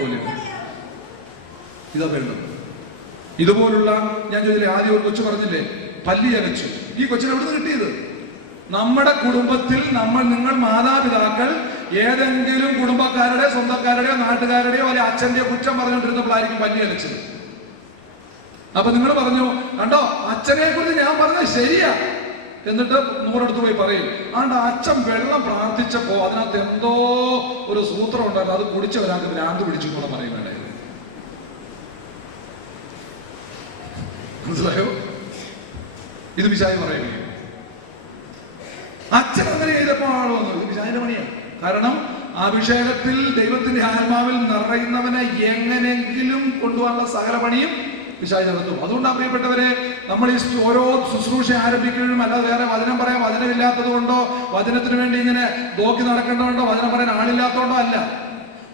പോലെ. ഇതാ വേണ്ടത്. ഇതുപോലുള്ള ഞാൻ ചോദിച്ചില്ലേ, ആദ്യം ഒരു കൊച്ചു പറഞ്ഞില്ലേ പല്ലി അരച്ചു. ഈ കൊച്ചിനെ എവിടെ നിന്ന് കിട്ടിയത്? നമ്മുടെ കുടുംബത്തിൽ നിങ്ങൾ മാതാപിതാക്കൾ ഏതെങ്കിലും കുടുംബക്കാരുടെ, സ്വന്തക്കാരുടെയോ നാട്ടുകാരുടെയോ അല്ലെ അച്ഛന്റെയോ കുറ്റം പറഞ്ഞുകൊണ്ടിരുന്നപ്പോഴായിരിക്കും പല്ലി അരച്ചത്. അപ്പൊ നിങ്ങൾ പറഞ്ഞു, കണ്ടോ അച്ഛനെ കുറിച്ച് ഞാൻ പറഞ്ഞത് ശരിയാ, എന്നിട്ട് 100 അടുത്ത് പോയി പറയും. ആണ്ട് അച്ഛൻ വെള്ളം പ്രാർത്ഥിച്ചപ്പോ അതിനകത്ത് എന്തോ ഒരു സൂത്രം ഉണ്ടായിരുന്നു, അത് കുടിച്ച ഒരാൾക്ക് ഭ്രാന്ത് പിടിച്ചു കൂടെ പറയുന്നുണ്ടായിരുന്നു. മനസ്സിലായോ? ഇത് പിശാച് പറയുകയും അച്ഛൻ അങ്ങനെ ചെയ്തപ്പോ ആള് വന്നു. ഇത് പിശാചിന്റെ പണിയാണ്. കാരണം അഭിഷേകത്തിൽ ദൈവത്തിന്റെ ആത്മാവിൽ നിറയുന്നവനെ എങ്ങനെങ്കിലും കൊണ്ടുപോകാനുള്ള സകല പണിയും പിശാച് നടത്തും. അതുകൊണ്ടാണ് പ്രിയപ്പെട്ടവരെ, നമ്മൾ ഈ ഓരോ ശുശ്രൂഷ ആരംഭിക്കുകയും അല്ലാതെ വേറെ വചനം പറയാൻ വചനമില്ലാത്തത് കൊണ്ടോ വചനത്തിന് വേണ്ടി ഇങ്ങനെ നോക്കി നടക്കേണ്ടതുകൊണ്ടോ വചനം പറയാൻ ആളില്ലാത്തതുകൊണ്ടോ അല്ല.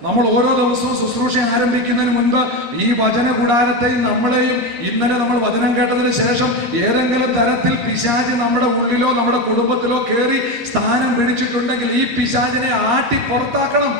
നമ്മൾ ഓരോ ദിവസവും ശുശ്രൂഷ ആരംഭിക്കുന്നതിന് മുൻപ് ഈ വചന കൂടാരത്തെയും നമ്മളെയും ഇന്നലെ നമ്മൾ വചനം കേട്ടതിന് ശേഷം ഏതെങ്കിലും തരത്തിൽ പിശാച് നമ്മുടെ ഉള്ളിലോ നമ്മുടെ കുടുംബത്തിലോ കയറി സ്ഥാനം പിടിച്ചിട്ടുണ്ടെങ്കിൽ ഈ പിശാചിനെ ആട്ടി പുറത്താക്കണം.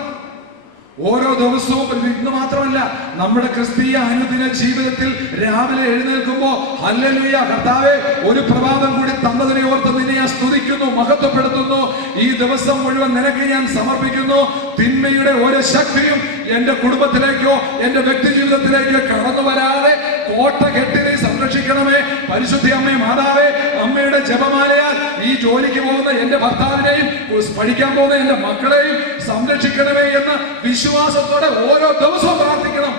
ഓരോ ദിവസവും ഇന്ന് മാത്രമല്ല, നമ്മുടെ ക്രിസ്തീയ അനുദിന ജീവിതത്തിൽ രാവിലെ എഴുന്നേൽക്കുമ്പോ ഹല്ലേലൂയ കർത്താവേ ഒരു പ്രഭാതം കൂടി തന്നതിനെ ഓർത്ത് നിന്നെ ഞാൻ സ്തുതിക്കുന്നു, മഹത്വപ്പെടുത്തുന്നു. ഈ ദിവസം മുഴുവൻ നിനക്ക് ഞാൻ സമർപ്പിക്കുന്നു. തിന്മയുടെ ഒരു ശക്തിയും എന്റെ കുടുംബത്തിലേക്കോ എന്റെ വ്യക്തി ജീവിതത്തിലേക്കോ കടന്നു വരാതെ കോട്ട കെട്ടി നീ സംരക്ഷിക്കണമേ. പരിശുദ്ധ അമ്മേ മാതാവേ, അമ്മയുടെ ജപമാലയാൽ ഈ ജോലിക്ക് പോകുന്ന എന്റെ ഭർത്താവിനെയും പഠിക്കാൻ പോകുന്ന എന്റെ മക്കളെയും സംരക്ഷിക്കണമേ എന്ന് വിശ്വാസത്തോടെ ഓരോ ദിവസവും പ്രാർത്ഥിക്കണം.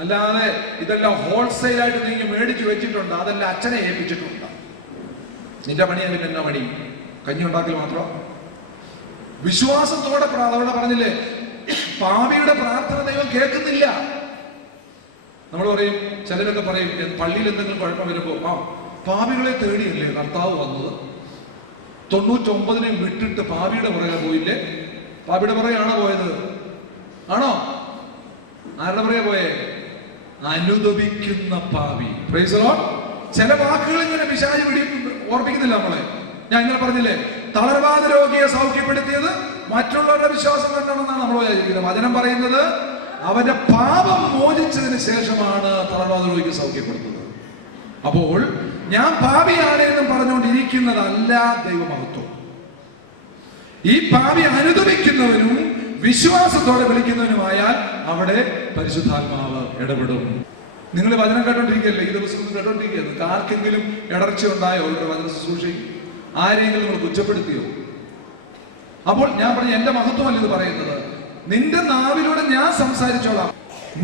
അല്ലാതെ ഇതെല്ലാം ഹോൾസെയിലായിട്ട് നീ മേടിച്ചു വെച്ചിട്ടുണ്ട്, അതെല്ലാം അച്ഛനെ ഏൽപ്പിച്ചിട്ടുണ്ട്. നിന്റെ പണിയാ പിന്നെ എന്നാ പണി? കഞ്ഞി ഉണ്ടാക്കൽ മാത്രം. വിശ്വാസത്തോടെ അവിടെ പറഞ്ഞില്ലേ, പാപിയുടെ പ്രാർത്ഥന ദൈവം കേൾക്കുന്നില്ല. നമ്മൾ പറയും, ചിലരൊക്കെ പറയും പള്ളിയിൽ എന്തെങ്കിലും കുഴപ്പം വരുമ്പോ പാപികളെ തേടിയല്ലേ കർത്താവ് വന്നത്, 99 വിട്ടിട്ട് പാപിയുടെ പുറകെ പോയില്ലേ? പാപിയുടെ പുറകെയാണോ പോയത്? ആണോ? ആരുടെ പുറകെ പോയേ? അനുദപിക്കുന്ന പാപി. Price the Lord. ചില വാക്കുകൾ ഇങ്ങനെ പിശാച് ഓർപ്പിക്കുന്നില്ല നമ്മളെ. ഞാൻ ഇങ്ങനെ പറഞ്ഞില്ലേ, തളർവാദ രോഗിയെ സൗഖ്യപ്പെടുത്തിയത് മറ്റുള്ളവരുടെ വിശ്വാസം കൊണ്ടാണെന്നാണ് നമ്മൾ വിചാരിക്കുന്നത്. വചനം പറയുന്നത് അവന്റെ പാപം മോചിച്ചതിന് ശേഷമാണ് തളർവാദ രോഗിക്ക് സൗഖ്യപ്പെടുത്തുന്നത്. അപ്പോൾ ഞാൻ പാപിയാണ് എന്നും പറഞ്ഞുകൊണ്ടിരിക്കുന്നതല്ല ദൈവമഹത്വം. ഈ പാപി അനുദപിക്കുന്നവനും വിശ്വാസത്തോടെ വിളിക്കുന്നവനുമായാൽ അവിടെ പരിശുദ്ധാത്മാവ് ഇടപെടും. നിങ്ങൾ വചനം കേട്ടോണ്ടിരിക്കുകയല്ലേ? ഈ ദിവസം കേട്ടോണ്ടിരിക്കുകയാണ്. ആർക്കെങ്കിലും ഇടർച്ച ഉണ്ടായോ? അവരുടെ വചന ശുശ്രൂഷയും ആരെങ്കിലും നിങ്ങൾ കുറ്റപ്പെടുത്തിയോ? അപ്പോൾ ഞാൻ പറഞ്ഞു, എന്റെ മഹത്വമല്ല ഇത് പറയുന്നത്. നിന്റെ നാവിലൂടെ ഞാൻ സംസാരിച്ചോളാം.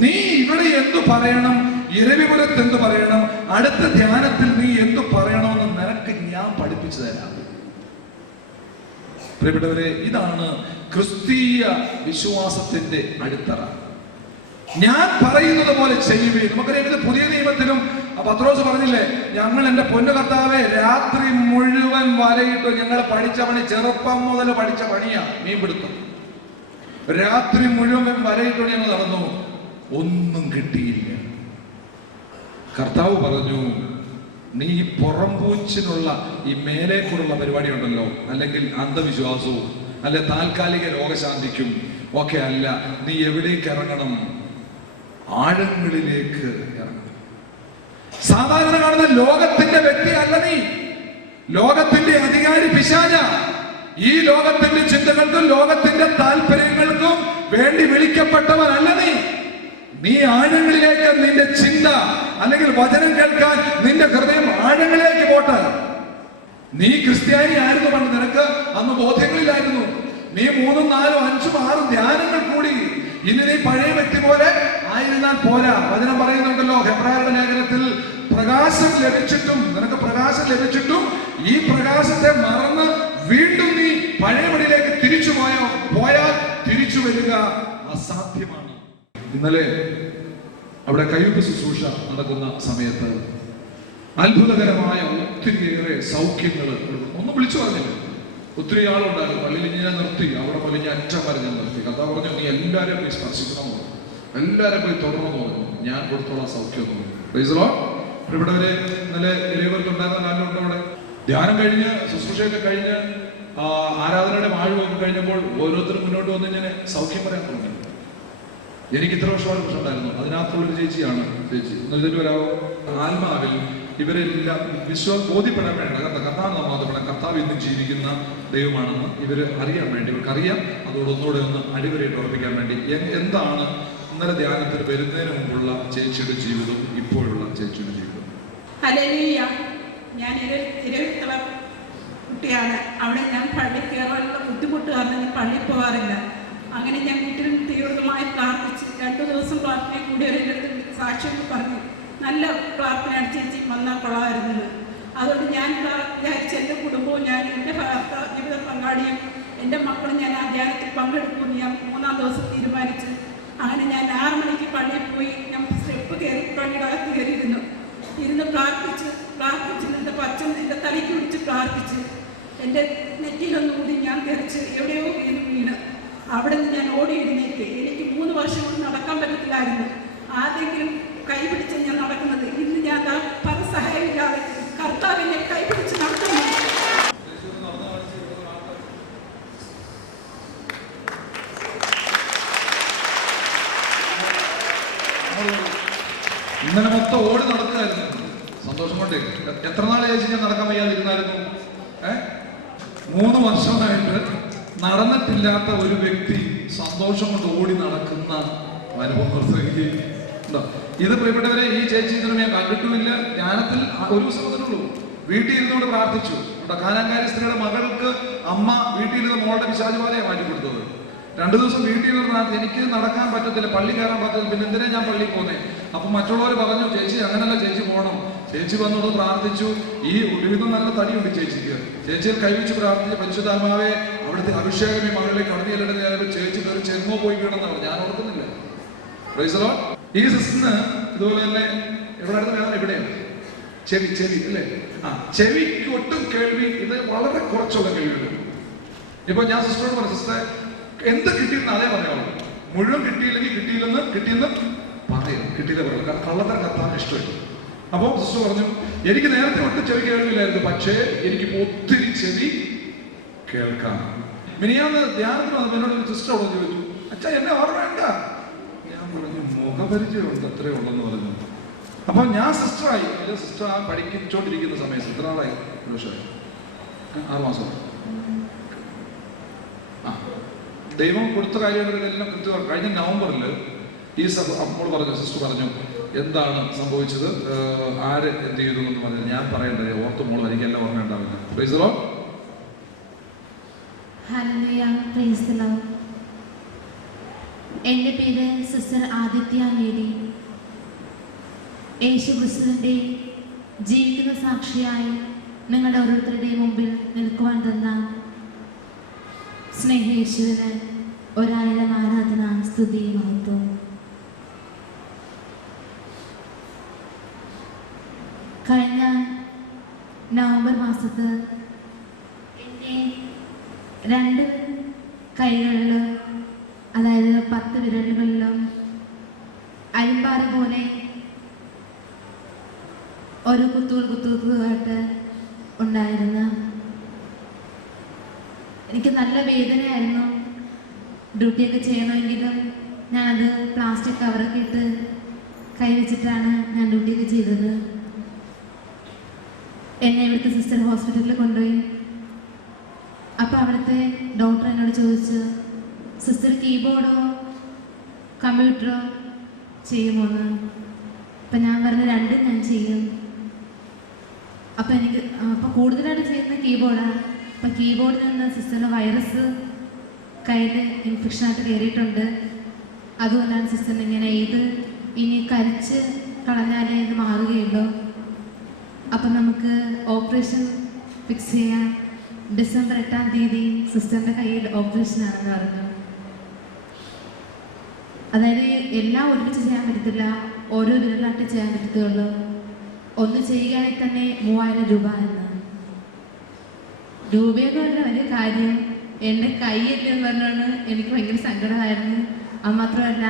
നീ ഇവിടെ എന്തു പറയണം, ഇരവിപുരത്ത് എന്തു പറയണം, അടുത്ത ധ്യാനത്തിൽ നീ എന്തു പറയണമെന്ന് നിനക്ക് ഞാൻ പഠിപ്പിച്ചു തരാം. പ്രിയപ്പെട്ടവരെ, ഇതാണ് ക്രിസ്തീയ വിശ്വാസത്തിന്റെ അടിത്തറ. ഞാൻ പറയുന്നത് പോലെ ചെയ്യുവേ. നമുക്കറിയാം, ഇത് പുതിയ നിയമത്തിലും പത്രോസ് പറഞ്ഞില്ലേ, ഞങ്ങൾ എന്റെ പൊന്നു കർത്താവെ രാത്രി മുഴുവൻ വലയിട്ടു. ഞങ്ങൾ പഠിച്ച പണി, ചെറുപ്പം മുതൽ പഠിച്ച പണിയാ മീൻപിടുത്തം. രാത്രി മുഴുവൻ വലയിട്ടു ഞങ്ങൾ നടന്നു, ഒന്നും കിട്ടിയില്ല. കർത്താവ് പറഞ്ഞു, നീ ഈ പുറംപൂച്ചിനുള്ള ഈ മേലേക്കുള്ള പരിപാടി ഉണ്ടല്ലോ, അല്ലെങ്കിൽ അന്ധവിശ്വാസവും അല്ലെ താൽക്കാലിക രോഗശാന്തിക്കും ഒക്കെ അല്ല, നീ എവിടേക്ക് ഇറങ്ങണം? ആഴങ്ങളിലേക്ക് ഇറങ്ങണം. സാധാരണ കാണുന്ന ലോകത്തിന്റെ വ്യക്തി അല്ല നീ. ലോകത്തിന്റെ അധികാരി പിശാച. ഈ ലോകത്തിന്റെ ചിന്തകൾക്കും ലോകത്തിന്റെ താല്പര്യങ്ങൾക്കും വേണ്ടി വിളിക്കപ്പെട്ടവനല്ല നീ. നീ ആഴങ്ങളിലേക്ക് നിന്റെ ചിന്ത അല്ലെങ്കിൽ വചനം കേൾക്കാൻ നിന്റെ ഹൃദയം ആഴങ്ങളിലേക്ക് പോട്ടെ. നീ ക്രിസ്ത്യാനി ആയിരുന്നു പണ്ട്, നിനക്ക് അന്ന് ബോധ്യങ്ങളിലായിരുന്നു. നീ 3, 4, 5, 6 ധ്യാനങ്ങൾ കൂടി. ഇനി നീ പഴയ വ്യക്തി പോലെ ആയിരുന്നാൽ പോരാ. വചനം പറയുന്നുണ്ടല്ലോ ഹെബ്രായരുടെ ലേഖനത്തിൽ, പ്രകാശം ലഭിച്ചിട്ടും, നിനക്ക് പ്രകാശം ലഭിച്ചിട്ടും ഈ പ്രകാശത്തെ മറന്ന് വീണ്ടും നീ പഴയപടിയിലേക്ക് തിരിച്ചു പോയാൽ തിരിച്ചു വരിക അസാധ്യമാണ്. ഇന്നലെ അവിടെ കയ്യൊപ്പ് ശുശ്രൂഷ നടക്കുന്ന സമയത്ത് അത്ഭുതകരമായ ഒത്തിരിയേറെ സൗഖ്യങ്ങൾ ഒന്നും വിളിച്ചു പറഞ്ഞില്ല. ഒത്തിരി ആളുണ്ടായിരുന്നു. പള്ളിയിൽ ഞാൻ നിർത്തി, അവിടെ പോയി ഞാൻ അറ്റം വരെ ഞാൻ നിർത്തി. കഥ പറഞ്ഞു, നീ എല്ലാവരും പോയി സ്പർശിക്കണമെന്ന് പറഞ്ഞു, എല്ലാവരും പോയി തുടരണമെന്ന് പറഞ്ഞു. ഞാൻ കൊടുത്തോളാം സൗഖ്യം എന്ന് പറഞ്ഞു. Price the Lord. ഇവിടെവരെ ഇന്നലെ ഇരവുണ്ടായിരുന്ന കാലമുണ്ട്. അവിടെ ധ്യാനം കഴിഞ്ഞ് ശുശ്രൂഷയൊക്കെ കഴിഞ്ഞ് ആരാധനയുടെ മാഴുമൊക്കെ കഴിഞ്ഞപ്പോൾ ഓരോരുത്തരും മുന്നോട്ട് വന്ന് ഇങ്ങനെ സൗഖ്യം പറയാൻ തുടങ്ങി. എനിക്ക് ഇത്ര വർഷമായിട്ട് പ്രശ്നം ഉണ്ടായിരുന്നു. അതിനകത്തുള്ളൊരു ചേച്ചിയാണ് ചേച്ചി. ഇതിൽ വരാമോ? ആത്മാവിൽ ഇവരെല്ലാം ബോധ്യപ്പെടാൻ വേണ്ടി കർത്താവ് നമ്മളെ കർത്താവ് ഇന്ന് ജീവിക്കുന്ന ദൈവമാണെന്ന് ഇവർ അറിയാൻ വേണ്ടി, ഇവർക്കറിയാം. അതോടൊന്നുകൂടെ ഒന്ന് അടിവരയിട്ട് ഉറപ്പിക്കാൻ വേണ്ടി എന്താണ് ഇന്നലെ ധ്യാനത്തിൽ വരുന്നതിന് മുമ്പുള്ള ചേച്ചിയുടെ ജീവിതവും ഇപ്പോഴുള്ള ചേച്ചിയുടെ ജീവിതം? ഹല്ലേലൂയ. ഞാൻ ഇരവിത്തള കുട്ടിയാണ്. അവിടെ ഞാൻ പള്ളി കയറാനുള്ള ബുദ്ധിമുട്ട് കാരണം ഞാൻ പള്ളിയിൽ പോകാറില്ല. അങ്ങനെ ഞാൻ വീട്ടിലും തീവ്രമായി പ്രാർത്ഥിച്ച് 2 ദിവസം പ്രാർത്ഥനയെ കൂടി എൻ്റെ അടുത്ത് സാക്ഷിയൊക്കെ പറഞ്ഞു. നല്ല പ്രാർത്ഥനയാണ് ചേച്ചി വന്നാൽ കൊള്ളാമായിരുന്നത്. അതുകൊണ്ട് ഞാൻ വിചാരിച്ച് എൻ്റെ കുടുംബവും ഞാൻ എൻ്റെ ജീവിത പങ്കാളിയും എൻ്റെ മക്കളും ഞാൻ ആ ധ്യാനത്തിൽ പങ്കെടുക്കുമെന്ന് ഞാൻ 3-ാം ദിവസം തീരുമാനിച്ചു. അങ്ങനെ ഞാൻ 6 മണിക്ക് പള്ളിയിൽ പോയി ഞാൻ സ്റ്റെപ്പ് കയറി പള്ളിയുടെ അകത്ത് ഇരുന്ന് പ്രാർത്ഥിച്ച് എൻ്റെ പച്ചൻ എൻ്റെ തലയ്ക്ക് പിടിച്ച് പ്രാർത്ഥിച്ച് എൻ്റെ നെറ്റിയിലൊന്നുകൂടി ഞാൻ തെറിച്ച് എവിടെയോ വീണ് അവിടെ നിന്ന് ഞാൻ ഓടി എഴുന്നേറ്റ്. എനിക്ക് 3 വർഷം കൊണ്ട് നടക്കാൻ പറ്റത്തില്ലായിരുന്നു. ആദ്യമെങ്കിലും കൈപിടിച്ച് ഞാൻ നടക്കുന്നത്. ഇന്ന് ഞാൻ പല സഹായമില്ലാതെ കർത്താവിനെ കൈപിടിച്ച് നടത്തുന്നു. ഇന്നലെ മൊത്തം ഓടി നടക്കുകയായിരുന്നു സന്തോഷം കൊണ്ട്. എത്ര നാളെ ചേച്ചി ഞാൻ നടക്കാൻ വയ്യാതിരുന്നായിരുന്നു? 3 വർഷമായിട്ട് നടന്നിട്ടില്ലാത്ത ഒരു വ്യക്തി സന്തോഷം കൊണ്ട് ഓടി നടക്കുന്ന അനുഭവം എനിക്ക് ഉണ്ടോ? ഇത് പ്രിയപ്പെട്ടവരെ, ഈ ചേച്ചി ഇതിനും ഞാൻ കണ്ടിട്ടുമില്ല. ധ്യാനത്തിൽ ഒരു ദിവസം വന്നിട്ടുള്ളൂ. വീട്ടിൽ ഇരുന്നുകൊണ്ട് പ്രാർത്ഥിച്ചു. കാനാങ്കാരി സ്ത്രീയുടെ മകൾക്ക് അമ്മ വീട്ടിൽ ഇരുന്ന് മോളുടെ പിശാചുബാധയെ മാറ്റിക്കൊടുത്തത്. 2 ദിവസം വീട്ടിൽ നിന്ന് എനിക്ക് നടക്കാൻ പറ്റത്തില്ല, പള്ളി കയറാൻ പറ്റത്തില്ല, പിന്നെ എന്തിനാ ഞാൻ പള്ളിയിൽ പോകുന്നത്? അപ്പൊ മറ്റുള്ളവർ പറഞ്ഞു, ചേച്ചി അങ്ങനല്ല, ചേച്ചി പോകണം. ചേച്ചി വന്നോട് പ്രാർത്ഥിച്ചു. ഈ ഒരുവിധം നല്ല തടിയുണ്ട് ചേച്ചിക്ക്. ചേച്ചിയെ കൈവച്ച് പ്രാർത്ഥിച്ച് പരിശുദ്ധാത്മാവെ അവിടുത്തെ അഭിഷേകം ഈ മകളിലേക്ക് കടന്നു ചെല്ലേണ്ടത്. ചേച്ചി കയറി ചെങ്ങോ പോയി വീണെന്നാണ്, ഞാൻ ഓർക്കുന്നില്ല. Price the Lord. ഈ സിസ്റ്ററിന് ഇതുപോലെ തന്നെ എവിടെയാണ് ചെവി അല്ലേ? ചെവിക്ക് ഒട്ടും കേൾവി ഇത് വളരെ കുറച്ചുള്ള കേൾവിയുണ്ട്. ഇപ്പൊ ഞാൻ സിസ്റ്ററോട് പറഞ്ഞു, സിസ്റ്ററെ എന്ത് കിട്ടിയെന്ന് അതേ പറയാവുള്ളൂ. മുഴുവൻ കിട്ടിയില്ലെങ്കിൽ കിട്ടിയെന്ന് പറയും, കിട്ടിയില്ല പറയും. കള്ളത്തരം കത്താൻ ഇഷ്ടമില്ല. അപ്പൊ സിസ്റ്റർ പറഞ്ഞു, എനിക്ക് നേരത്തെ ഒട്ടും ചെവി കേൾവില്ലായിരുന്നു, പക്ഷേ എനിക്കിപ്പോ ഒത്തിരി ചെവി കേൾക്കാം. മിനിയാന്ന് ധ്യാനത്തിന് വന്നപ്പോൾ എന്നോട് സിസ്റ്ററോട് ചോദിച്ചു, അച്ഛാ എന്നെ ഓർമ്മ വേണ്ട. ഞാൻ പറഞ്ഞു, മുഖപരിചയമുണ്ട്, അത്രേ ഉണ്ടെന്ന് പറഞ്ഞു. അപ്പൊ ഞാൻ സിസ്റ്ററായി. സിസ്റ്റർ ആ പഠിപ്പിച്ചോണ്ടിരിക്കുന്ന സമയം എത്ര നാളായി? 1 വർഷമായി, 6 മാസം. ദൈവം കൊടുത്ത കാര്യങ്ങളെല്ലാം കൃത്യമാണ്. കഴിഞ്ഞ നവംബറിൽ ഈ അപ്പോൾ പറഞ്ഞു, സിസ്റ്റർ പറഞ്ഞു, എന്താണ് സംഭവിച്ചത്, ആര് എന്ത് ചെയ്തു എന്ന് പറഞ്ഞു. ഞാൻ പറയണ്ടേ, ഓർത്ത് മോൾ എനിക്കെല്ലാം ഓർമ്മ ഉണ്ടാവില്ല. Price the Lord. എൻ്റെ പേര് സിസ്റ്റർ ആദിത്യ മേരി. യേശു ക്രിസ്തുവിൻ്റെ ജീവിക്കുന്ന സാക്ഷിയായി നിങ്ങളുടെ ഓരോരുത്തരുടെയും മുമ്പിൽ നിൽക്കുവാൻ തന്ന സ്നേഹേശ്വരന് 1000 ആരാധന, സ്തുതി, മഹത്വം. കഴിഞ്ഞ നവംബർ മാസത്ത് എൻ്റെ 2 കൈകളിലും, അതായത് 10 വിരലുകളിലും അരിമ്പാറ പോലെ ഒരു കുത്തുകളായിട്ട് ഉണ്ടായിരുന്നു. എനിക്ക് നല്ല വേദനയായിരുന്നു. ഡ്യൂട്ടിയൊക്കെ ചെയ്യണമെങ്കിലും ഞാനത് പ്ലാസ്റ്റിക് കവറൊക്കെ ഇട്ട് കൈവച്ചിട്ടാണ് ഞാൻ ഡ്യൂട്ടിയൊക്കെ ചെയ്തത്. എന്നെ ഇവിടുത്തെ സിസ്റ്റർ ഹോസ്പിറ്റലിൽ കൊണ്ടുപോയി. അപ്പോൾ അവിടുത്തെ ഡോക്ടർ എന്നോട് ചോദിച്ചു, സിസ്റ്റർ കീബോർഡോ കമ്പ്യൂട്ടറോ ചെയ്യുമോന്ന്. അപ്പം ഞാൻ പറഞ്ഞ 2 ഞാൻ ചെയ്യും. അപ്പോൾ കൂടുതലായിട്ട് ചെയ്യുന്ന കീബോർഡാണ്. അപ്പം കീബോർഡിൽ നിന്ന് സിസ്റ്ററിന് വൈറസ് കയ്യിൽ ഇൻഫെക്ഷനായിട്ട് കയറിയിട്ടുണ്ട്. അതുകൊണ്ടാണ് സിസ്റ്ററിന് ഇങ്ങനെ ഇനി കരിച്ച് കളഞ്ഞാലേ ഇത് മാറുകയുള്ളൂ. അപ്പം നമുക്ക് ഓപ്പറേഷൻ ഫിക്സ് ചെയ്യാം. ഡിസംബർ 8-ാം തീയതി സിസ്റ്ററിൻ്റെ കയ്യിൽ ഓപ്പറേഷനാണെന്ന് പറഞ്ഞു. അതായത് എല്ലാം ഒരുമിച്ച് ചെയ്യാൻ പറ്റത്തില്ല, ഓരോ വിരലായിട്ട് ചെയ്യാൻ പറ്റത്തുള്ളൂ. ഒന്ന് ചെയ്യുകയാണെങ്കിൽ തന്നെ 3000 രൂപ എന്ന്. രൂപയൊന്നുമല്ല വലിയ കാര്യം, എൻ്റെ കൈയല്ലെന്ന് പറഞ്ഞാണ് എനിക്ക് ഭയങ്കര സങ്കടമായിരുന്നു. അത് മാത്രമല്ല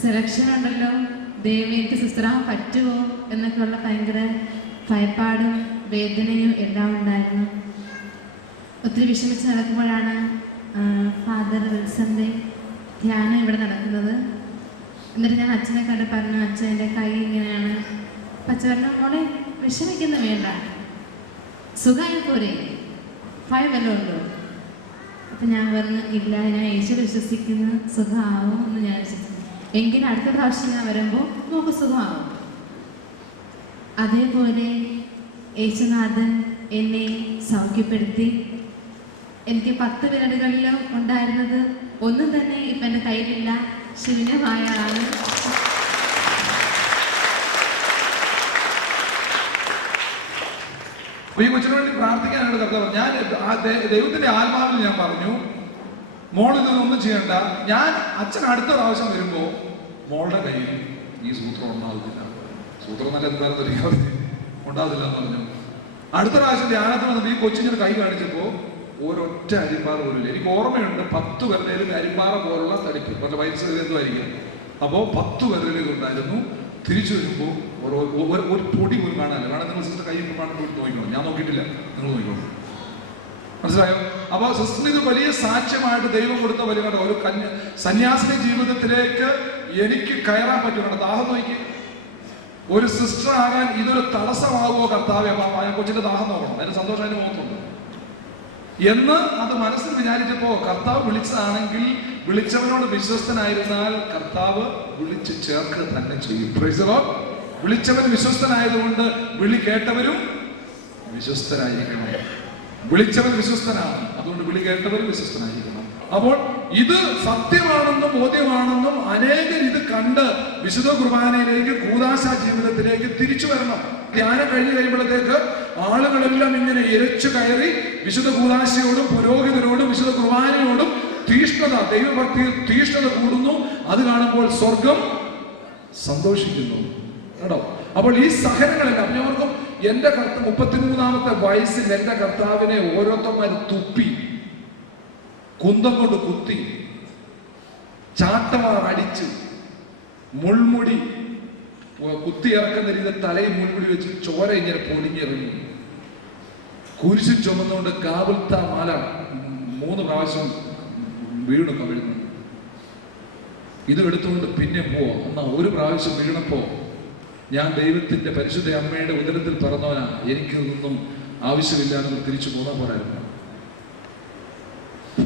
സെലക്ഷൻ ഉണ്ടല്ലോ, ദൈവമേ എനിക്ക് സിസ്റ്ററാകാൻ പറ്റുമോ എന്നൊക്കെയുള്ള ഭയങ്കര ഭയപ്പാടും വേദനയും എല്ലാം ഉണ്ടായിരുന്നു. ഒത്തിരി വിഷമിച്ച് നടക്കുമ്പോഴാണ് ഫാദർ വിൽസന്റെ ധ്യാനം ഇവിടെ നടക്കുന്നത്. എന്നിട്ട് ഞാൻ അച്ഛനെ കണ്ട് പറഞ്ഞു, അച്ഛൻ എൻ്റെ കൈ ഇങ്ങനെയാണ്. അച്ഛൻ പറഞ്ഞു, മോളെ വിഷമിക്കുന്ന വേണ്ട, സുഖമായി പോരെ, ഭയം വല്ലതും ഉണ്ടോ? അപ്പം ഞാൻ പറഞ്ഞു, ഇല്ല, ഞാൻ യേശു വിശ്വസിക്കുന്ന സുഖമാവും എന്ന് ഞാൻ വിശ്വസിക്കുന്നു. എങ്കിലും അടുത്ത പ്രാവശ്യം ഞാൻ വരുമ്പോൾ നമുക്ക് സുഖമാവും. അതേപോലെ യേശുനാഥൻ എന്നെ സൗഖ്യപ്പെടുത്തി. എനിക്ക് 10 വിരലുകളിലും ഉണ്ടായിരുന്നത് ഒന്നും തന്നെ ഇപ്പം എൻ്റെ കയ്യിലില്ല, ശൂന്യമായ ആളാണ്. ഈ കൊച്ചിന് വേണ്ടി പ്രാർത്ഥിക്കാനാണ് കർത്താവ്. ഞാൻ ദൈവത്തിന്റെ ആത്മാവിൽ ഞാൻ പറഞ്ഞു, മോൾ ഇതൊന്നും ചെയ്യണ്ട, ഞാൻ അച്ഛൻ അടുത്ത പ്രാവശ്യം വരുമ്പോ മോളുടെ കയ്യിൽ ഈ സൂത്രം ഉണ്ടാകുന്നില്ല, സൂത്രം നല്ല എന്താണെന്ന് ഉണ്ടാകുന്നില്ല എന്ന് പറഞ്ഞു. അടുത്ത പ്രാവശ്യം ധ്യാനത്തിൽ വന്നിട്ട് ഈ കൊച്ചിന് കൈ കാണിച്ചപ്പോ ഒരൊറ്റ അരിമ്പാറ പോലില്ല. എനിക്ക് ഓർമ്മയുണ്ട് 10 വിരലിൽ അരിമ്പാറ പോലുള്ള തടിപ്പ്, കുറച്ച് വയസ്സ് എന്തുമായിരിക്കും. അപ്പോൾ 10 വിരലുകൾ ഉണ്ടായിരുന്നു. തിരിച്ചു വരുമ്പോൾ ഒരു പൊടി പോലും കാണാനില്ല. കാരണം നിങ്ങൾ സിസ്റ്റർ കൈ നോക്കിക്കോളൂ, ഞാൻ നോക്കിയിട്ടില്ല, നിങ്ങൾ നോക്കിക്കോളൂ. മനസ്സിലായോ? അപ്പൊ സിസ്റ്ററിന് ഇത് വലിയ സാക്ഷ്യമായിട്ട് ദൈവം കൊടുത്ത വലിയ ഒരു സന്യാസിനി ജീവിതത്തിലേക്ക് എനിക്ക് കയറാൻ പറ്റും. ദാഹം നോക്കി, ഒരു സിസ്റ്റർ ആകാൻ ഇതൊരു തടസ്സമാകുമോ കർത്താവേ? കൊച്ചിന്റെ ദാഹം നോക്കണം, അതിന്റെ സന്തോഷം അതിന് മുഖത്തുണ്ട് എന്ന് അത് മനസ്സിൽ വിചാരിച്ചപ്പോ കർത്താവ് വിളിച്ചതാണെങ്കിൽ, വിളിച്ചവനോട് വിശ്വസ്തനായിരുന്നാൽ കർത്താവ് വിളിച്ച് ചേർക്ക് തന്നെ ചെയ്യും. Praise the Lord. വിളിച്ചവൻ വിശ്വസ്തനായതുകൊണ്ട് വിളി കേട്ടവരും വിശ്വസ്തരായിരിക്കണം. വിളിച്ചവൻ വിശ്വസ്തനാണ്, അതുകൊണ്ട് വിളി കേട്ടവരും വിശ്വസ്തനായിരിക്കണം. അപ്പോൾ ഇത് സത്യമാണെന്നും ബോധ്യമാണെന്നും അനേകർ ഇത് കണ്ട് വിശുദ്ധ കുർബാനയിലേക്ക്, കൂദാശ ജീവിതത്തിലേക്ക് തിരിച്ചു വരണം. ധ്യാനം കഴിഞ്ഞു കഴിയുമ്പോഴത്തേക്ക് ആളുകളെല്ലാം ഇങ്ങനെ ഇരച്ചു കയറി വിശുദ്ധ കൂദാശയോടും പുരോഹിതരോടും വിശുദ്ധ കുർബാനയോടും തീഷ്ണത, ദൈവഭക്തിയിൽ തീഷ്ണത കൂടുന്നു. അത് കാണുമ്പോൾ സ്വർഗം സന്തോഷിക്കുന്നു കേട്ടോ. അപ്പോൾ ഈ സഹനങ്ങളെല്ലാം ഞങ്ങൾക്കും എന്റെ 33-ാമത്തെ വയസ്സിൽ എന്റെ കർത്താവിനെ ഓരോരുത്തന്മാർ തുപ്പി, കുന്തം കൊണ്ട് കുത്തി, ചാട്ടവാർ അടിച്ച്, മുൾമുടി കുത്തി ഇറക്കുന്ന രീതിയിൽ തലയിൽ മുൾമുടി വെച്ച് ചോര ഇങ്ങനെ പൊടിഞ്ഞിറങ്ങി, കുരിശിൽ ചുമന്നുകൊണ്ട് കാബുൽത്ത മാല 3 പ്രാവശ്യം വീണു കവിഴുന്നു. ഇത് എടുത്തുകൊണ്ട് പിന്നെ പോവാ. എന്നാ ഒരു പ്രാവശ്യം വീണപ്പോ ഞാൻ ദൈവത്തിന്റെ പരിശുദ്ധ അമ്മയുടെ ഉദരത്തിൽ പറഞ്ഞവനാ, എനിക്കിതൊന്നും ആവശ്യമില്ലാന്ന് തിരിച്ചു പോന്നാ പോരായിരുന്നു.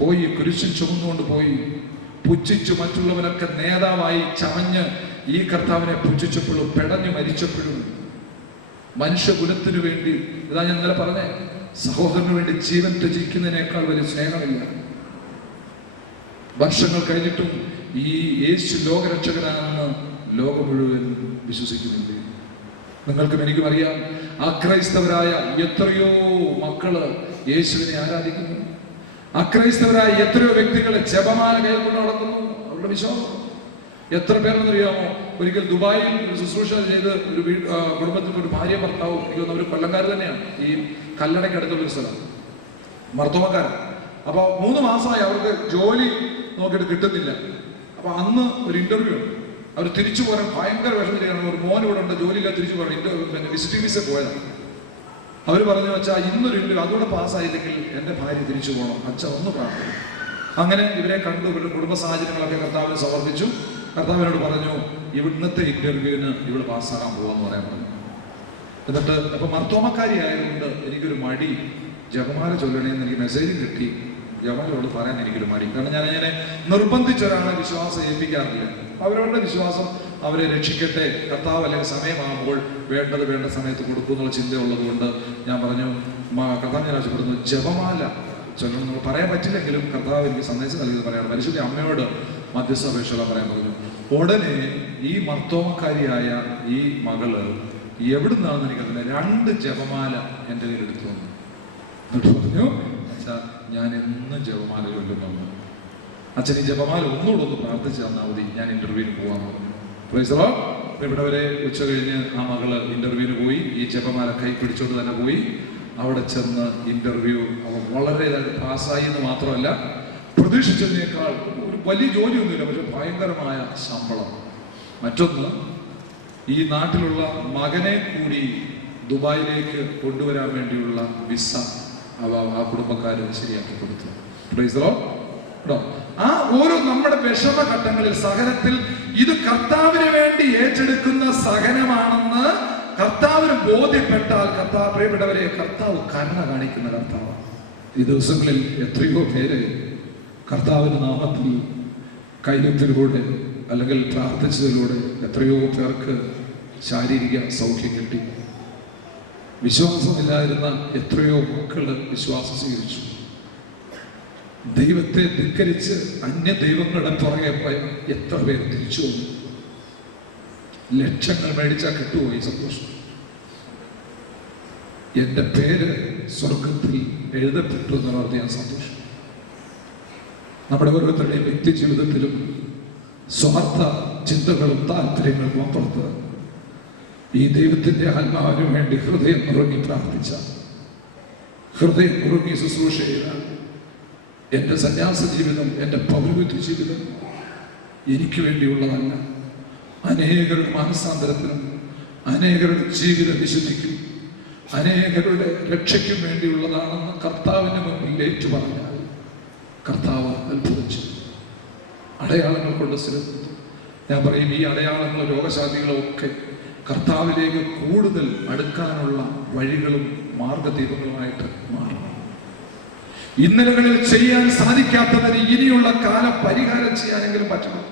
പോയി കുരിശിൽ ചുമന്നുകൊണ്ട് പോയി, പുച്ഛിച്ചു മറ്റുള്ളവരൊക്കെ നേതാവായി ചമഞ്ഞ് ഈ കർത്താവിനെ പുച്ഛിച്ചപ്പോഴും പെടഞ്ഞു മരിച്ചപ്പോഴും മനുഷ്യകുലത്തിനു വേണ്ടി, ഇതാ ഞാൻ ഇന്നലെ പറഞ്ഞേ, സഹോദരന് വേണ്ടി ജീവൻ ത്യജിക്കുന്നതിനേക്കാൾ വലിയ സ്നേഹമില്ല. വർഷങ്ങൾ കഴിഞ്ഞിട്ടും ഈ യേശു ലോകരക്ഷകനാണെന്ന് ലോകം മുഴുവൻ വിശ്വസിക്കുന്നുണ്ട്. നിങ്ങൾക്കും എനിക്കും അറിയാം, അക്രൈസ്തവരായ എത്രയോ മക്കള് യേശുവിനെ ആരാധിക്കുന്നു. അക്രൈസ്തവരായ എത്രയോ വ്യക്തികളെ ജപമാല കൈകൊണ്ട് നടക്കുന്നു. അവരുടെ വിശ്വാസം എത്ര പേരെന്നറിയാമോ? ഒരിക്കൽ ദുബായിൽ ഒരു ശുശ്രൂഷ ചെയ്ത് ഒരു കുടുംബത്തിൽ ഒരു ഭാര്യ ഭർത്താവും, അവർ കൊല്ലംകാർ തന്നെയാണ്, ഈ കല്ലടയ്ക്ക് അടുത്തുള്ള സ്ഥലം, മർത്തോമക്കാരൻ. അപ്പൊ 3 മാസമായി അവർക്ക് ജോലി നോക്കിയിട്ട് കിട്ടുന്നില്ല. അപ്പൊ അന്ന് ഒരു ഇന്റർവ്യൂ ഉണ്ട്. അവർ തിരിച്ചു പോരാൻ ഭയങ്കര വിഷമത്തിലാണ്. ഒരു മോൻ ഇവിടെ ഉണ്ട്, ജോലിയില്ല, തിരിച്ചു പോകണം. വിസിറ്റിംഗ് വിസ പോയതാണ്. അവർ പറഞ്ഞു, അച്ഛാ ഇന്നൊരു ഇന്റർവ്യൂ അതുകൂടെ പാസ്സായില്ലെങ്കിൽ എൻ്റെ ഭാര്യ തിരിച്ചു പോകണം, അച്ഛൻ ഒന്ന് പ്രാർത്ഥിക്കും. അങ്ങനെ ഇവരെ കണ്ടു, ഇവരുടെ കുടുംബ സാഹചര്യങ്ങളൊക്കെ കർത്താവിന് സമർപ്പിച്ചു. കർത്താവിനോട് പറഞ്ഞു, ഇന്നത്തെ ഇന്റർവ്യൂവിന് ഇവിടെ പാസ്സാകാൻ പോവാന്ന് പറയാൻ പറഞ്ഞു. എന്നിട്ട് അപ്പൊ മർത്തോമക്കാരി ആയതുകൊണ്ട് എനിക്കൊരു മടി, ജപമാല ചൊല്ലണേന്ന് എനിക്ക് മെസ്സേജും കിട്ടി. ജപമാലയോട് പറയാൻ എനിക്കൊരു മടി, കാരണം ഞാൻ അങ്ങനെ നിർബന്ധിച്ചൊരാളെ വിശ്വാസം ഏൽപ്പിക്കാറില്ല. അവരവരുടെ വിശ്വാസം അവരെ രക്ഷിക്കട്ടെ, കർത്താവ് അല്ലെങ്കിൽ സമയമാകുമ്പോൾ വേണ്ടത് വേണ്ട സമയത്ത് കൊടുക്കും എന്നുള്ള ചിന്തയുള്ളത് കൊണ്ട് ഞാൻ പറഞ്ഞു, കർത്താവ് ഞാൻ ആവശ്യപ്പെടുന്നു, ജപമാല ചൊല്ലണം. നമ്മൾ പറയാൻ പറ്റില്ലെങ്കിലും കർത്താവ് എനിക്ക് സന്ദേശം നൽകിയത് പറയാണ്. പരിശുദ്ധ അമ്മയോട് മധ്യസ്ഥ അപേക്ഷ പറയാൻ പറഞ്ഞു. ഉടനെ ഈ മർത്തോമക്കാരിയായ ഈ മകള് എവിടുന്നാണെന്ന് എനിക്കറിയില്ല, 2 ജപമാല എൻ്റെ കയ്യിൽ എടുത്തു വന്നു. എന്നിട്ട് പറഞ്ഞു, അച്ഛാ ഞാൻ എന്നും ജപമാല ചൊല്ലുന്നു, അച്ഛൻ ഈ ജപമാല ഒന്നുകൂടെ ഒന്ന് പ്രാർത്ഥിച്ചു തന്നാൽ മതി, ഞാൻ ഇന്റർവ്യൂവിന് പോവാന്ന് പറഞ്ഞു. Price the Lord. ഇവിടെവരെ ഉച്ച കഴിഞ്ഞ് ആ മകള് ഇന്റർവ്യൂവിന് പോയി. ഈ ജപമാല കൈ പിടിച്ചോണ്ട് തന്നെ പോയി. അവിടെ ചെന്ന് ഇന്റർവ്യൂ അവൾ വളരെ പാസ്സായി എന്ന് മാത്രമല്ല, പ്രതീക്ഷിച്ചതിനേക്കാൾ ഒരു വലിയ ജോലിയൊന്നുമില്ല, പക്ഷെ ഭയങ്കരമായ ശമ്പളം. മറ്റൊന്ന്, ഈ നാട്ടിലുള്ള മകനെ കൂടി ദുബായിലേക്ക് കൊണ്ടുവരാൻ വേണ്ടിയുള്ള വിസ ആ കുടുംബക്കാർ ശരിയാക്കി കൊടുത്തു. Price the Lord. ആ ഓരോ നമ്മുടെ വിഷമഘട്ടങ്ങളിൽ, സഹനത്തിൽ ഇത് കർത്താവിന് വേണ്ടി ഏറ്റെടുക്കുന്ന സഹനമാണെന്ന് കർത്താവിന് ബോധ്യപ്പെട്ടാൽ, പ്രിയപ്പെട്ടവരെ, കർത്താവ് കരുണ കാണിക്കുന്ന കർത്താവാണ്. ഈ ദിവസങ്ങളിൽ എത്രയോ പേര് കർത്താവിന്റെ നാമത്തിൽ കൈനത്തിലൂടെ അല്ലെങ്കിൽ പ്രാർത്ഥിച്ചതിലൂടെ എത്രയോ പേർക്ക് ശാരീരിക സൗഖ്യം കിട്ടി. വിശ്വാസമില്ലായിരുന്ന എത്രയോ മക്കള് വിശ്വാസം സ്വീകരിച്ചു. ദൈവത്തെ ധിക്കരിച്ച് അന്യ ദൈവങ്ങളുടെ പുറകെ പോയ എത്ര പേര് തിരിച്ചു വന്നു. ലക്ഷങ്ങൾ മേടിച്ചാൽ കിട്ടുമോ ഈ സന്തോഷം? എന്റെ പേര് സ്വർഗത്തിൽ എഴുതപ്പെട്ടു എന്നുള്ളത് ഞാൻ സന്തോഷം. നമ്മുടെ ഓരോരുത്തരുടെയും വ്യക്തി ജീവിതത്തിലും സ്വാർത്ഥ ചിന്തകളും താല്പര്യങ്ങളും അപ്പുറത്ത് ഈ ദൈവത്തിന്റെ ആത്മാവിന് വേണ്ടി ഹൃദയം നുറുങ്ങി പ്രാർത്ഥിച്ച, ഹൃദയം നുറുങ്ങി ശുശ്രൂഷ ചെയ്ത, എൻ്റെ സന്യാസ ജീവിതം, എൻ്റെ പൗരോഹിത്യ ജീവിതം എനിക്ക് വേണ്ടിയുള്ളതല്ല, അനേകരുടെ മാനസാന്തരത്തിനും അനേകരുടെ ജീവിത വിശുദ്ധിക്കും അനേകരുടെ രക്ഷയ്ക്കും വേണ്ടിയുള്ളതാണെന്ന് കർത്താവിന്റെ മുമ്പിൽ ഏറ്റു പറഞ്ഞാൽ കർത്താവ് അത്ഭുതം ചെയ്യും. അടയാളങ്ങൾ കൊണ്ട് സ്ഥിരപ്പെടുത്തും. ഞാൻ പറയും, ഈ അടയാളങ്ങളും രോഗശാന്തികളും ഒക്കെ കർത്താവിലേക്ക് കൂടുതൽ അടുക്കാനുള്ള വഴികളും മാർഗദീപങ്ങളുമായിട്ട് മാറും. ഇന്നലകളിൽ ചെയ്യാൻ സാധിക്കാത്തതിന് ഇനിയുള്ള കാലം പരിഹാരം ചെയ്യാനെങ്കിലും പറ്റണം.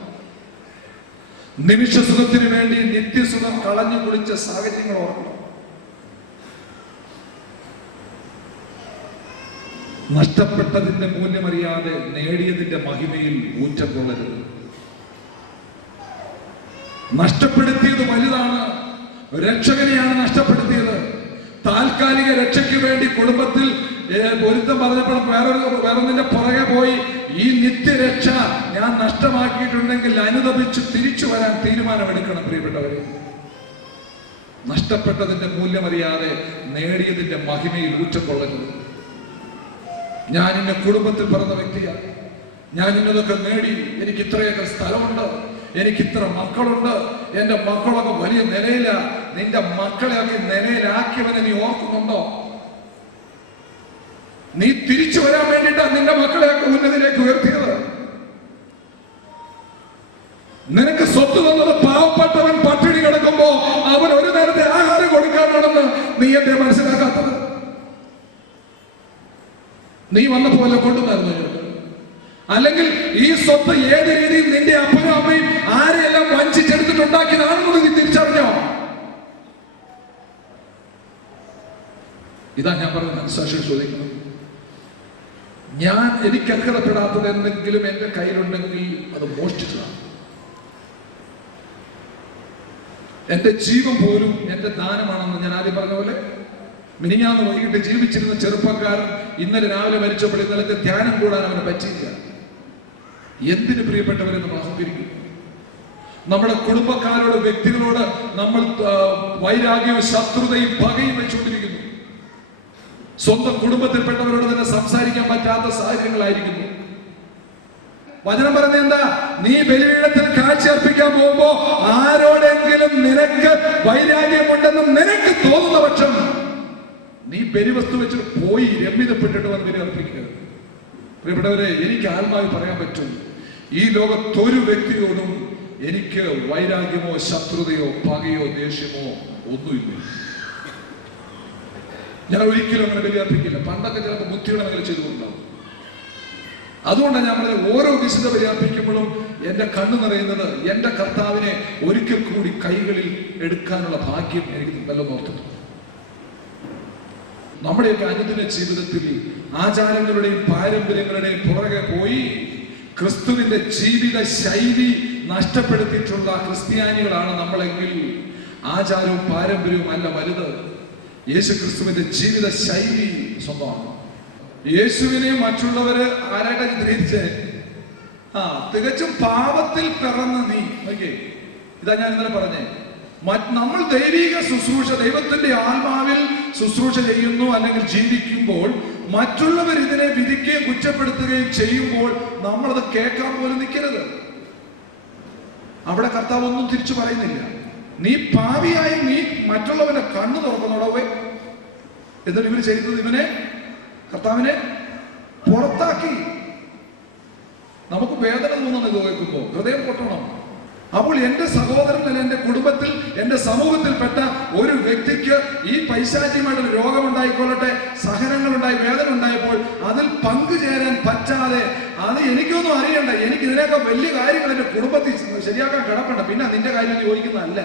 നിമിഷസുഖത്തിന് വേണ്ടി നിത്യസുഖം കളഞ്ഞു കുളിച്ച സാഹചര്യങ്ങൾ ഓർക്കണം. നഷ്ടപ്പെട്ടതിന്റെ മൂല്യമറിയാതെ നേടിയതിന്റെ മഹിമയിൽ ഊറ്റം കൊള്ളരുത്. നഷ്ടപ്പെടുത്തിയത് വലുതാണ്. രക്ഷകനെയാണ് നഷ്ടപ്പെടുത്തിയത്. താൽക്കാലിക രക്ഷയ്ക്ക് വേണ്ടി കുടുംബത്തിൽ പൊരുത്തം പറഞ്ഞപ്പോൾ വേറൊന്നിന്റെ പുറകെ പോയി ഈ നിത്യരക്ഷ ഞാൻ നഷ്ടമാക്കിയിട്ടുണ്ടെങ്കിൽ അനുദപിച്ച് തിരിച്ചു വരാൻ തീരുമാനമെടുക്കണം. പ്രിയപ്പെട്ടവരെ, നഷ്ടപ്പെട്ടതിന്റെ മൂല്യമറിയാതെ നേടിയതിന്റെ മഹിമയിൽ ഊറ്റം കൊള്ളരുത്. ഞാൻ ഇന്ന കുടുംബത്തിൽ പിറന്ന വ്യക്തിയാണ്, ഞാൻ ഇന്നതൊക്കെ നേടി, എനിക്ക് ഇത്രയൊക്കെ സ്ഥലമുണ്ട്, എനിക്ക് ഇത്ര മക്കളുണ്ട്, എന്റെ മക്കളൊക്കെ വലിയ നിലയില. നിന്റെ മക്കളെയൊക്കെ നിലയിലാക്കിയവനെ നീ ഓർക്കുന്നുണ്ടോ? നീ തിരിച്ചു വരാൻ വേണ്ടിയിട്ടാണ് നിന്റെ മക്കളെയൊക്കെ ഉന്നതിയിലേക്ക് ഉയർത്തിയത്. നിനക്ക് സ്വത്ത് തന്നത് പാവപ്പെട്ടവൻ പട്ടിണി കിടക്കുമ്പോ അവൻ ഒരു നേരത്തെ ആഹാരം കൊടുക്കാനാണെന്ന് നീ എന്നെ മനസ്സിലാക്കാത്തത്. നീ വന്നപ്പോലെ കൊണ്ടുവന്നായിരുന്നു. അല്ലെങ്കിൽ ഈ സ്വത്ത് ഏത് രീതിയിൽ നിന്റെ അപ്പനും അമ്മയും ആരെയെല്ലാം വഞ്ചിച്ചെടുത്തിട്ടുണ്ടാക്കിയതാണെന്ന് നീ തിരിച്ചറിഞ്ഞോ? ഇതാ ഞാൻ പറഞ്ഞ മനസ്സാക്ഷി ചോദിക്കുന്നത്. എനിക്ക് അർഹതപ്പെടാത്തത് എന്തെങ്കിലും എന്റെ കയ്യിലുണ്ടെങ്കിൽ അത് മോഷ്ടിച്ചതാണ്. എന്റെ ജീവൻ പോലും എന്റെ ദാനമാണെന്ന് ഞാൻ ആദ്യം പറഞ്ഞ പോലെ, മിനിഞ്ഞാന്ന് വൈകിട്ട് ജീവിച്ചിരുന്ന ചെറുപ്പക്കാരൻ ഇന്നലെ രാവിലെ മരിച്ചപ്പോൾ ഇന്നലത്തെ ധ്യാനം കൂടാൻ അവന് പറ്റിയില്ല. എന്തിന് പ്രിയപ്പെട്ടവരെ നമ്മൾ അഹങ്കരിക്കും? നമ്മുടെ കുടുംബക്കാരോട്, വ്യക്തികളോട് നമ്മൾ വൈരാഗ്യവും ശത്രുതയും പകയും വെച്ചുകൊണ്ടിരിക്കുന്നു. സ്വന്തം കുടുംബത്തിൽപ്പെട്ടവരോട് തന്നെ സംസാരിക്കാൻ പറ്റാത്ത സാഹചര്യങ്ങളായിരിക്കുന്നു. വചനം പറഞ്ഞ എന്താ? നീ ബലിപീഠത്തിൽ കാഴ്ചയർപ്പിക്കാൻ പോകുമ്പോ ആരോടെങ്കിലും നിനക്ക് വൈരാഗ്യമുണ്ടെന്നും നിനക്ക് തോന്നുന്ന പക്ഷം നീ ബലിവസ്തു വെച്ചിട്ട് പോയി രമ്യതപ്പെട്ടിട്ട് വന്ന് ബലി അർപ്പിക്കുക. പ്രിയപ്പെട്ടവരെ, എനിക്ക് ആത്മാവിൽ പറയാൻ പറ്റും, ഈ ലോകത്തൊരു വ്യക്തിയോടും എനിക്ക് വൈരാഗ്യമോ ശത്രുതയോ പകയോ ദേഷ്യമോ ഒന്നുമില്ല. ഞാൻ ഒരിക്കലും അങ്ങനെ ബലി അർപ്പിക്കില്ല. പണ്ടൊക്കെ ചിലപ്പോൾ ബുദ്ധിയുടെ അങ്ങനെ ചെയ്തുകൊണ്ടാവും. അതുകൊണ്ടാണ് ഞാൻ പറഞ്ഞത്, ഓരോ വിശുദ്ധ ബലി അർപ്പിക്കുമ്പോഴും എന്റെ കണ്ണു നിറയുന്നത് എന്റെ കർത്താവിനെ ഒരിക്കൽ കൂടി കൈകളിൽ എടുക്കാനുള്ള ഭാഗ്യം എനിക്ക് നല്ല ഓർത്തത്. നമ്മുടെയൊക്കെ അനുദിന ജീവിതത്തിൽ ആചാരങ്ങളുടെയും പാരമ്പര്യങ്ങളുടെയും പുറകെ പോയി ക്രിസ്തുവിന്റെ ജീവിത ശൈലി നഷ്ടപ്പെടുത്തിയിട്ടുള്ള ക്രിസ്ത്യാനികളാണ് നമ്മളെങ്കിൽ ആചാരവും പാരമ്പര്യവും അല്ല വലുത്. യേശു ക്രിസ്തുവിന്റെ ജീവിത ശൈലി സ്വന്തമാണ്. യേശുവിനെ മറ്റുള്ളവര് ആരായിട്ട് ചിത്രീകരിച്ചേ? തികച്ചും പാപത്തിൽ പിറന്ന നീ. ഓക്കെ, ഇതാ ഞാൻ ഇന്നലെ പറഞ്ഞേ. നമ്മൾ ദൈവിക ശുശ്രൂഷ, ദൈവത്തിന്റെ ആത്മാവിൽ ശുശ്രൂഷ ചെയ്യുന്നു അല്ലെങ്കിൽ ജീവിക്കുമ്പോൾ മറ്റുള്ളവർ ഇതിനെ വിധിക്കുകയും കുറ്റപ്പെടുത്തുകയും ചെയ്യുമ്പോൾ നമ്മളത് കേൾക്കാൻ പോലും നിൽക്കരുത്. അവിടെ കർത്താവ് ഒന്നും തിരിച്ചു പറയുന്നില്ല. നീ പാപിയായി നീ മറ്റുള്ളവനെ കണ്ണു തുറക്കുന്നോടവേ. എന്നിട്ട് ഇവര് ചെയ്യുന്നത് ഇവനെ, കർത്താവിനെ പുറത്താക്കി. നമുക്ക് വേദന തോന്നണം ഇത് കേൾക്കുമ്പോ, ഹൃദയം പൊട്ടണം. അപ്പോൾ എൻ്റെ സഹോദരൻ, എൻ്റെ കുടുംബത്തിൽ, എൻ്റെ സമൂഹത്തിൽപ്പെട്ട ഒരു വ്യക്തിക്ക് ഈ പൈശാചികമായിട്ടൊരു രോഗമുണ്ടായിക്കൊള്ളട്ടെ, സഹനങ്ങളുണ്ടായി, വേദന ഉണ്ടായപ്പോൾ അതിൽ പങ്കുചേരാൻ പറ്റാതെ, അത് എനിക്കൊന്നും അറിയണ്ട, എനിക്ക് ഇതിനേക്കാൾ വലിയ കാര്യങ്ങൾ എൻ്റെ കുടുംബത്തിൽ ശരിയാക്കാൻ കിടപ്പണ്ട, പിന്നെ നിന്റെ കാര്യം ചോദിക്കുന്നതല്ല.